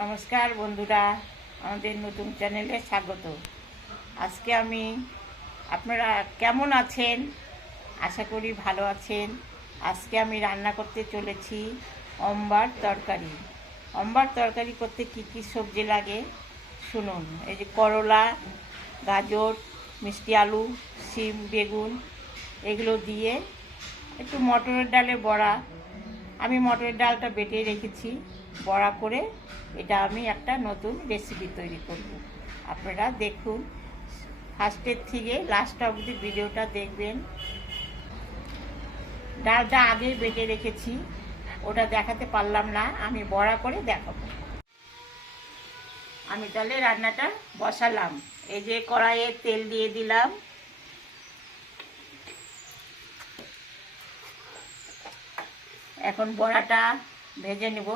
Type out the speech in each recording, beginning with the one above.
নমস্কার বন্ধুরা, আমাদের নতুন চ্যানেলে স্বাগত। আজকে আমি আপনারা কেমন আছেন? আশা করি ভালো আছেন। আজকে আমি রান্না করতে চলেছি অম্বার তরকারি। অম্বার তরকারি করতে কি কি সবজি লাগে? শুনুন, এই যে করলা, গাজর, মিষ্টি আলু, শিম, বেগুন, এগুলো দিয়ে একটু মটরের ডালের বড়া। আমি মটরের ডালটা বেটে রেখেছি। বড়া করে এটা আমি একটা নতুন রেসিপি তৈরি করব। আপনারা দেখুন ফার্স্টের থেকে লাস্ট অবধি ভিডিওটা দেখবেন। ডালটা আগে বেটে রেখেছি, ওটা দেখাতে পারলাম না, আমি বড়া করে দেখাবো। আমি তাহলে রান্নাটা বসালাম। এই যে কড়াইয়ে তেল দিয়ে দিলাম। এখন বড়াটা ভেজে নেব।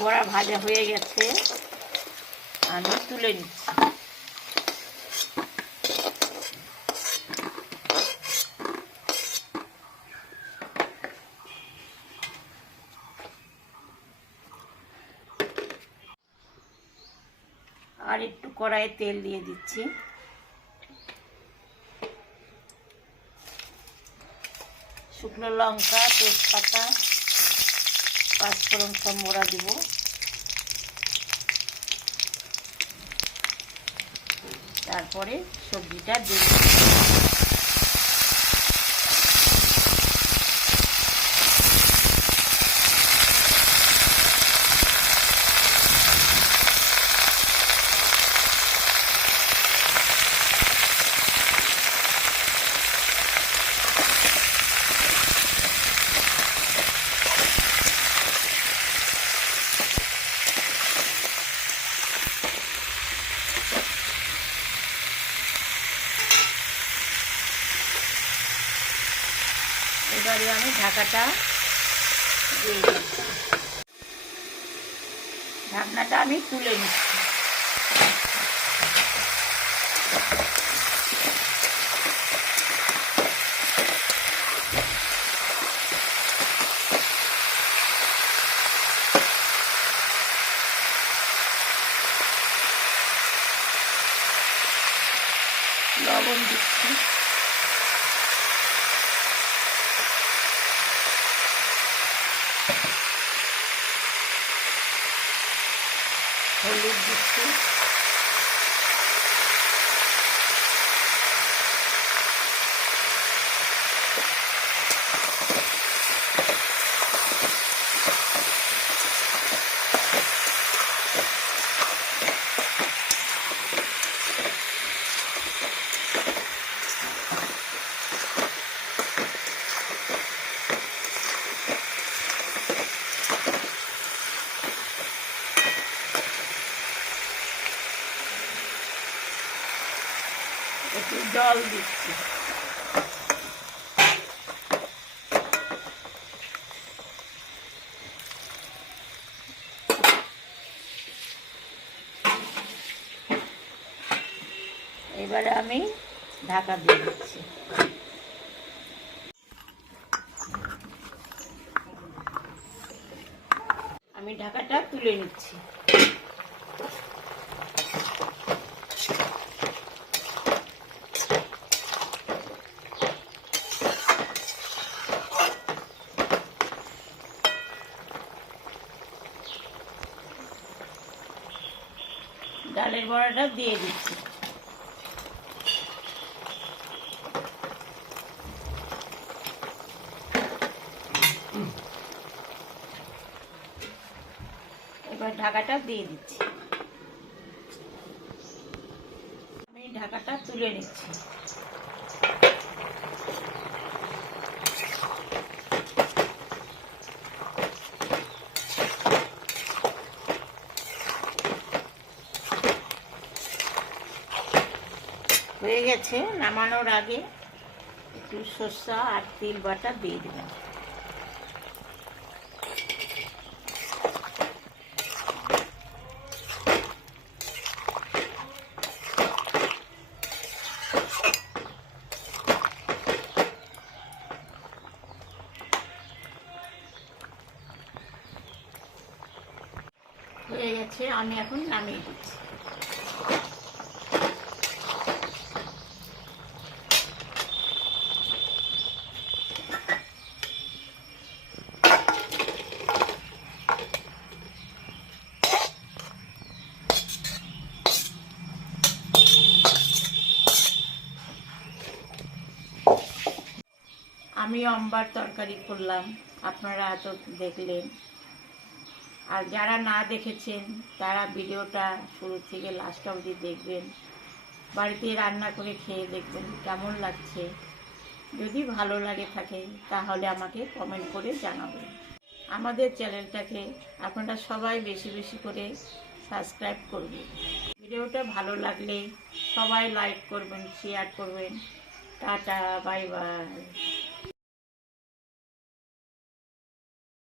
বড়া ভাজা হয়ে গেছে। আমি তুলে নিচ্ছি। আর একটু কড়াইয়ে তেল দিয়ে দিচ্ছি। শুকনো লঙ্কা, তেজপাতা পাঁচফোড়ন সব মোড়া দিব। তারপরে সবজিটা দিয়ে এবারে আমি ঢাকাটা দিয়ে দিচ্ছি। ঢাকনাটা আমি তুলে নিচ্ছি। লবণ দিচ্ছি। হলুদ দিচ্ছি একটু জল দিচ্ছি। এবারে আমি ঢাকা দিয়ে দিচ্ছি। আমি ঢাকাটা তুলে নিচ্ছি। ডালের বড়াটা দিয়ে দিচ্ছি। এবার ঢাকাটা দিয়ে দিচ্ছি। আমি ঢাকাটা তুলে নিচ্ছি। হয়ে গেছে নামানোর আগে একটু সর্ষা আর তিল বাটা দিয়ে দিলাম। হয়ে গেছে, আমি এখন নামিয়ে দিচ্ছি। আমি অম্বার তরকারি করলাম, আপনারা এত দেখলেন। আর যারা না দেখেছেন, তারা ভিডিওটা শুরু থেকে লাস্ট অবধি দেখবেন। বাড়িতে রান্না করে খেয়ে দেখবেন কেমন লাগছে। যদি ভালো লাগে থাকে, তাহলে আমাকে কমেন্ট করে জানাবেন। আমাদের চ্যানেলটাকে আপনারা সবাই বেশি বেশি করে সাবস্ক্রাইব করবেন। ভিডিওটা ভালো লাগলে সবাই লাইক করবেন শেয়ার করবেন। Tata bye bye